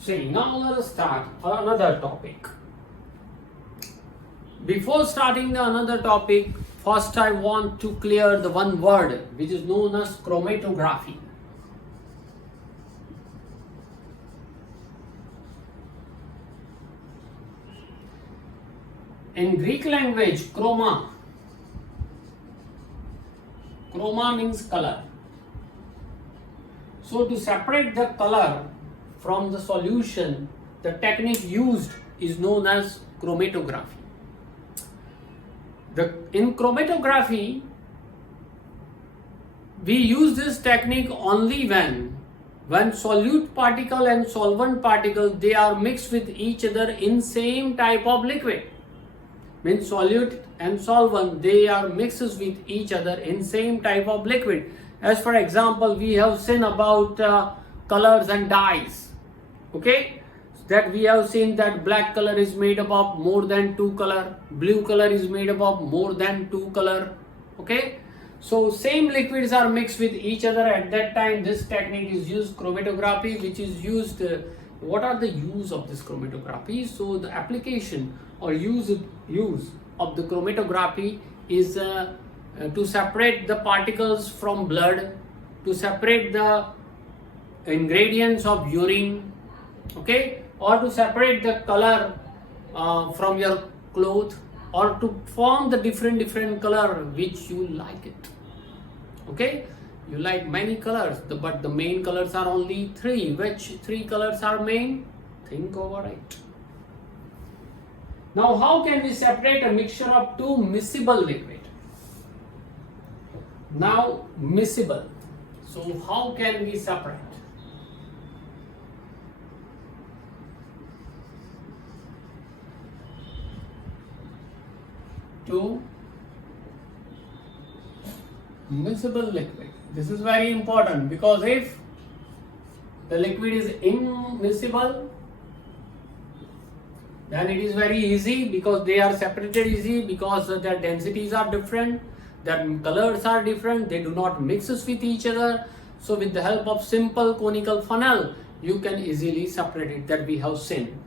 See, now let us start another topic. Before starting the another topic, first I want to clear the one word which is known as chromatography. In Greek language, chroma means color. So to separate the color from the solution, the technique used is known as chromatography. In chromatography, we use this technique only when solute particle and solvent particle, they are mixed with each other in same type of liquid. Means solute and solvent, they are mixes with each other in same type of liquid. As for example, we have seen about colors and dyes. Okay, that we have seen that black color is made up of more than two color, blue color is made up of more than two color. Okay, so same liquids are mixed with each other. At that time, this technique is used, chromatography, which is used. What are the use of this chromatography? So the application or use of the chromatography is to separate the particles from blood, to separate the ingredients of urine, okay, or to separate the color from your cloth, or to form the different color which you like it. Okay, you like many colors, but the main colors are only three. Which three colors are main? Think over it. Now, how can we separate a mixture of two miscible liquid? Now, miscible. So, how can we separate? Two miscible liquid. This is very important, because if the liquid is immiscible, then it is very easy, because they are separated easy, because their densities are different, their colors are different, they do not mix with each other. So with the help of simple conical funnel, you can easily separate it, that we have seen.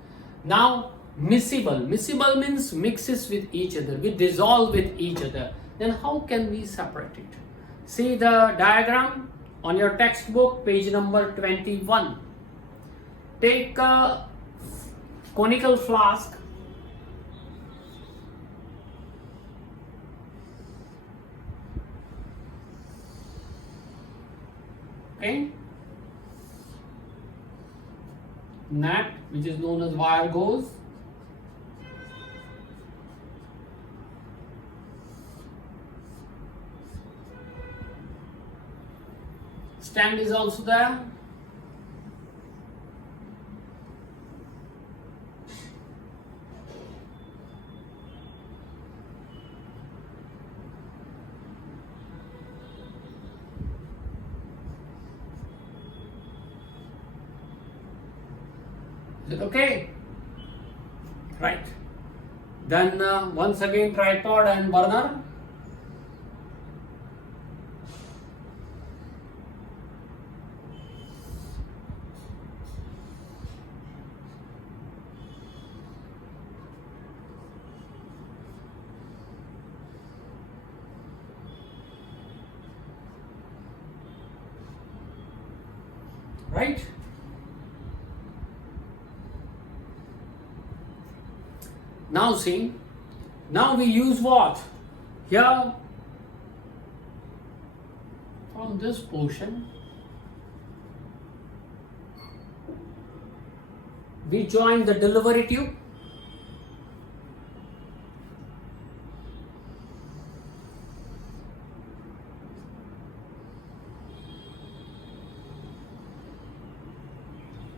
Now miscible means mixes with each other, we dissolve with each other. Then how can we separate it? See the diagram on your textbook, page number 21. Take a conical flask, okay, nut, which is known as wire gauze, stand is also there. Is it okay? Right. Then once again, tripod and burner. Right? Now see, now we use what? Here, from this portion, we join the delivery tube.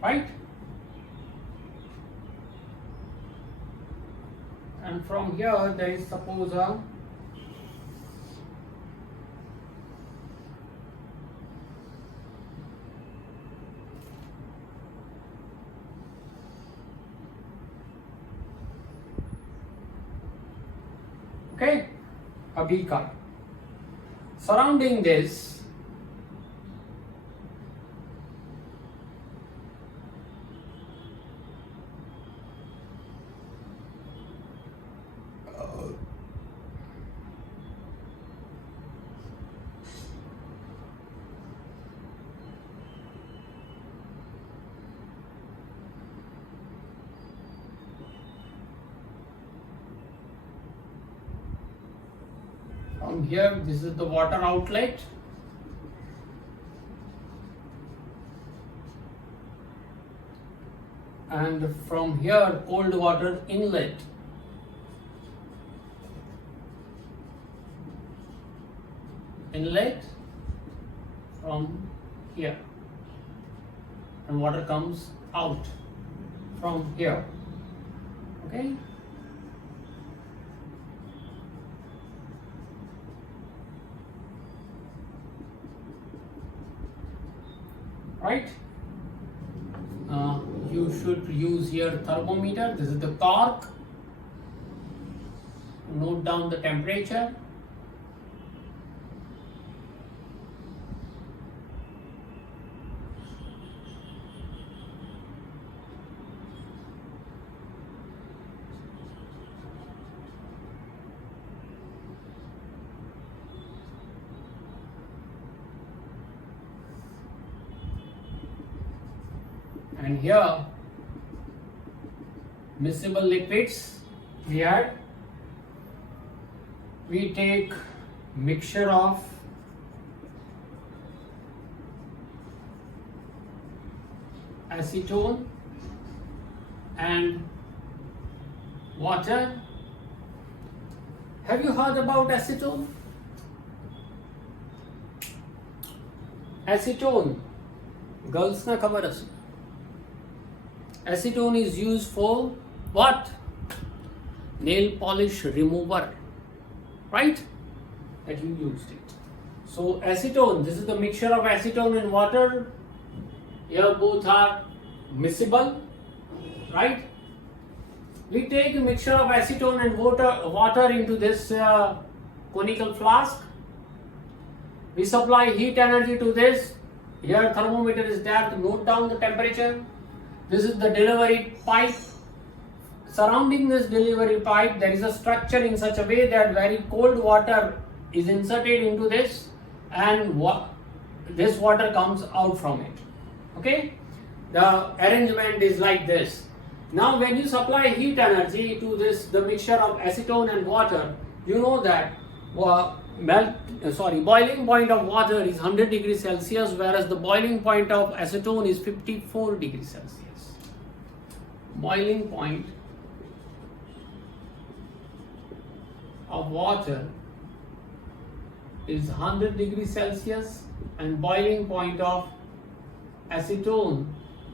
Right? And from here there is suppose a okay, a beaker. Surrounding this, From here, this is the water outlet. And from here, cold water inlet. Inlet from here. And water comes out from here. Okay? Right? You should use here thermometer. This is the cork. Note down the temperature. And here, miscible liquids, we take mixture of acetone and water. Have you heard about acetone? Acetone, girls na khabar hase. Acetone is used for what? Nail polish remover, right? That you used it. So acetone, this is the mixture of acetone and water. Here both are miscible, right? We take a mixture of acetone and water into this conical flask. We supply heat energy to this. Here thermometer is there to note down the temperature. This is the delivery pipe. Surrounding this delivery pipe, there is a structure in such a way that very cold water is inserted into this, and this water comes out from it. Okay? The arrangement is like this. Now, when you supply heat energy to this, the mixture of acetone and water, you know that boiling point of water is 100 degrees Celsius, whereas the boiling point of acetone is 54 degrees Celsius. Boiling point of water is 100 degrees Celsius and boiling point of acetone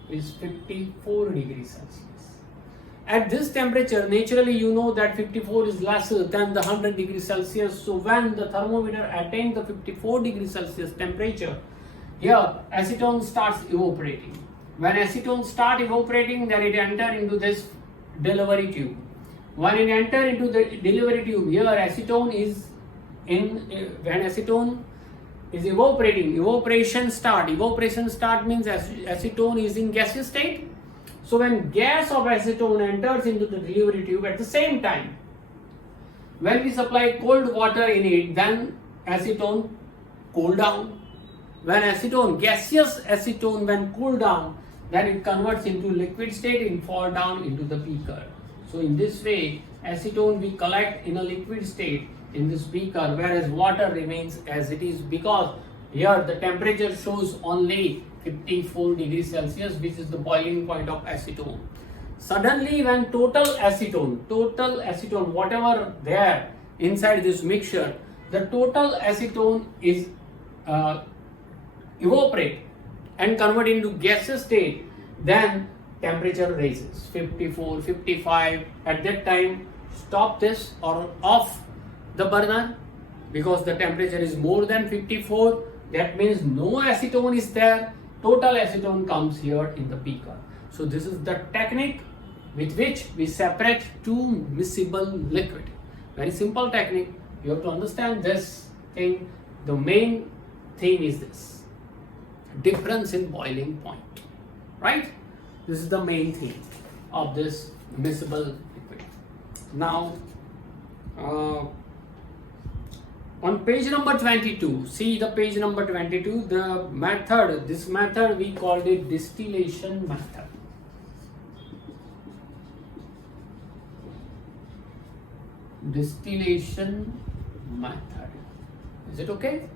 is 54 degrees Celsius. At this temperature, naturally you know that 54 is lesser than the 100 degrees Celsius. So when the thermometer attains the 54 degrees Celsius temperature, here acetone starts evaporating. When acetone starts evaporating, then it enters into this delivery tube. When it enters into the delivery tube, here acetone is when acetone is evaporating, evaporation start means acetone is in gaseous state. So when gas of acetone enters into the delivery tube, at the same time, when we supply cold water in it, then acetone cool down. When gaseous acetone when cool down, then it converts into liquid state and fall down into the beaker. So in this way, acetone we collect in a liquid state in this beaker, whereas water remains as it is, because here the temperature shows only 54 degrees Celsius, which is the boiling point of acetone. Suddenly, when total acetone, whatever there inside this mixture, the total acetone is evaporate and convert into gaseous state, then temperature raises 54, 55. At that time, stop this or off the burner, because the temperature is more than 54. That means no acetone is there. Total acetone comes here in the beaker. So this is the technique with which we separate two miscible liquid. Very simple technique. You have to understand this thing. The main theme is this: difference in boiling point. Right? This is the main theme of this miscible liquid. Now, on page number 22, see the page number 22, the method, this method we called it distillation method. Distillation method. Is it okay?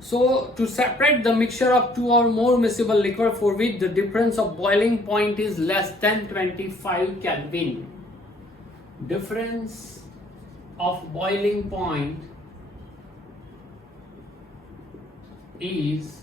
So to separate the mixture of two or more miscible liquid for which the difference of boiling point is less than 25 Kelvin. Difference of boiling point is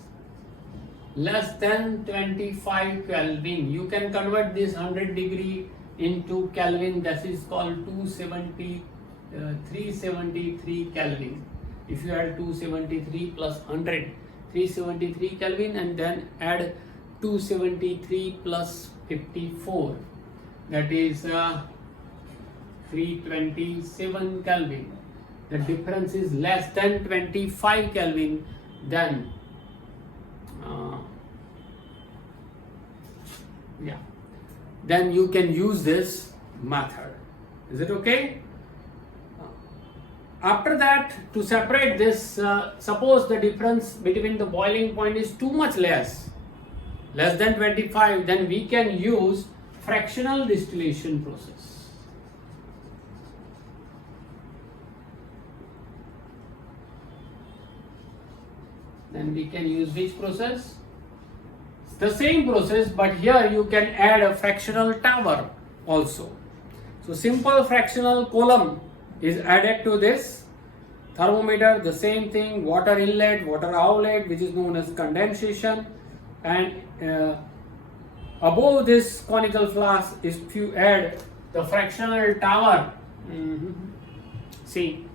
less than 25 Kelvin. You can convert this 100 degree into Kelvin. That is called 373 Kelvin. If you add 273 plus 100, 373 Kelvin, and then add 273 plus 54, that is 327 Kelvin. The difference is less than 25 Kelvin, then then you can use this method. Is it okay? After that, to separate this, suppose the difference between the boiling point is too much less than 25, then we can use fractional distillation process. Then we can use which process? It's the same process, but here you can add a fractional tower also. So simple fractional column is added to this thermometer. The same thing, water inlet, water outlet, which is known as condensation, and above this conical flask, if you add the fractional tower, see,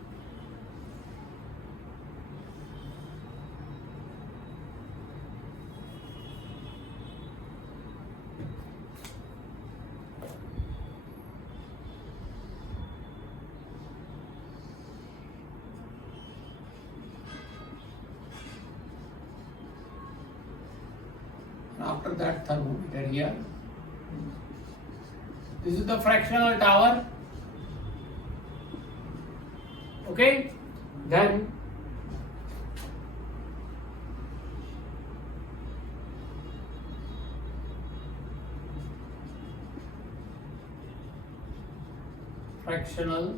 after that thermometer here, this is the fractional tower. Okay, then fractional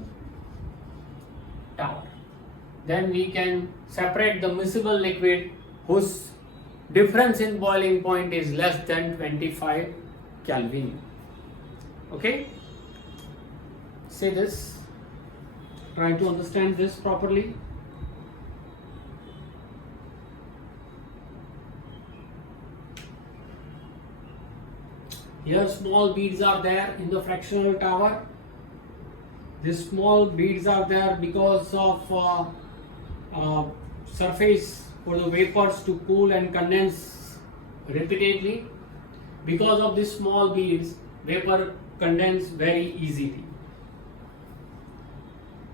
tower. Then we can separate the miscible liquid whose difference in boiling point is less than 25 Kelvin. Okay, say this, try to understand this properly. Here small beads are there in the fractional tower. These small beads are there because of surface for the vapors to cool and condense repeatedly. Because of these small beads, vapor condense very easily.